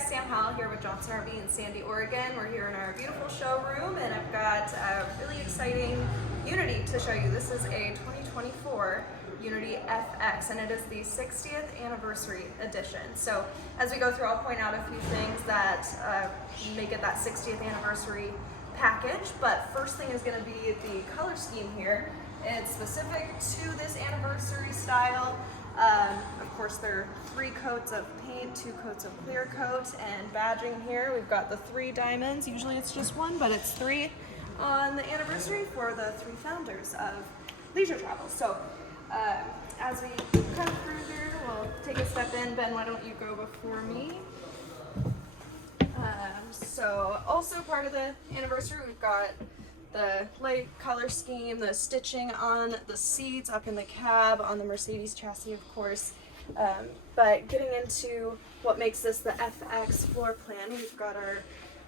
guys, Sam Howell here with Johnson RV in Sandy, Oregon. We're here in our beautiful showroom and I've got a really exciting Unity to show you. This is a 2024 Unity FX and it is the 60th anniversary edition. So as we go through, I'll point out a few things that make it that 60th anniversary package. But first thing is going to be the color scheme here. It's specific to this anniversary style. Of course, there are 3 coats of paint, 2 coats of clear coat, and badging here. We've got the 3 diamonds. Usually it's just 1, but it's 3 on the anniversary for the 3 founders of leisure travel. So as we come through here, we'll take a step in. Ben, why don't you go before me? So also part of the anniversary, we've got the light color scheme, the stitching on the seats, up in the cab, on the Mercedes chassis, of course. But getting into what makes this the FX floor plan, we've got our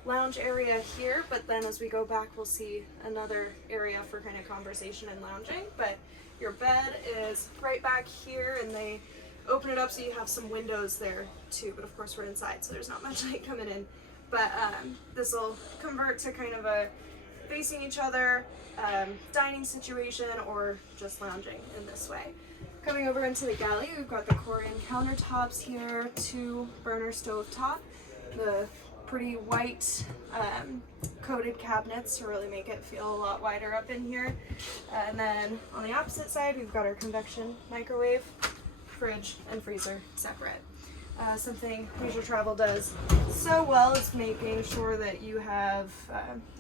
lounge area here, but then as we go back, we'll see another area for kind of conversation and lounging. But your bed is right back here, and they open it up so you have some windows there too. But of course, we're inside, so there's not much light coming in. But this will convert to kind of a facing each other dining situation or just lounging in this way. Coming over into the galley, we've got the Corian countertops here, 2 burner stove top, the pretty white coated cabinets to really make it feel a lot wider up in here. And then on the opposite side, we've got our convection microwave, fridge, and freezer separate. Something Leisure Travel does so well is making sure that you have,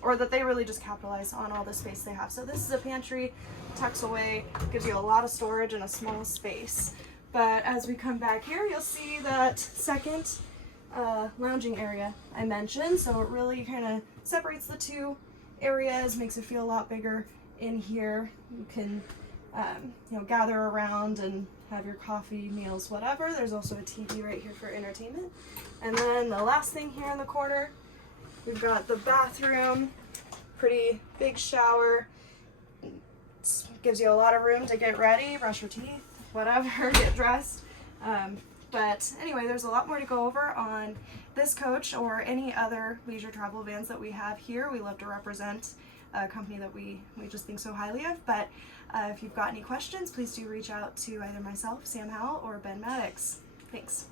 or that they really just capitalize on all the space they have. So this is a pantry, tucks away, gives you a lot of storage in a small space. But as we come back here, you'll see that second lounging area I mentioned. So it really kind of separates the 2 areas, makes it feel a lot bigger in here. You can gather around and have your coffee, meals, whatever. There's also a TV right here for entertainment. And then the last thing here in the corner, we've got the bathroom, pretty big shower. It gives you a lot of room to get ready, brush your teeth, whatever, get dressed. But anyway, there's a lot more to go over on this coach or any other leisure travel vans that we have here. We love to represent a company that we just think so highly of. But if you've got any questions, please do reach out to either myself, Sam Howell, or Ben Maddox. Thanks.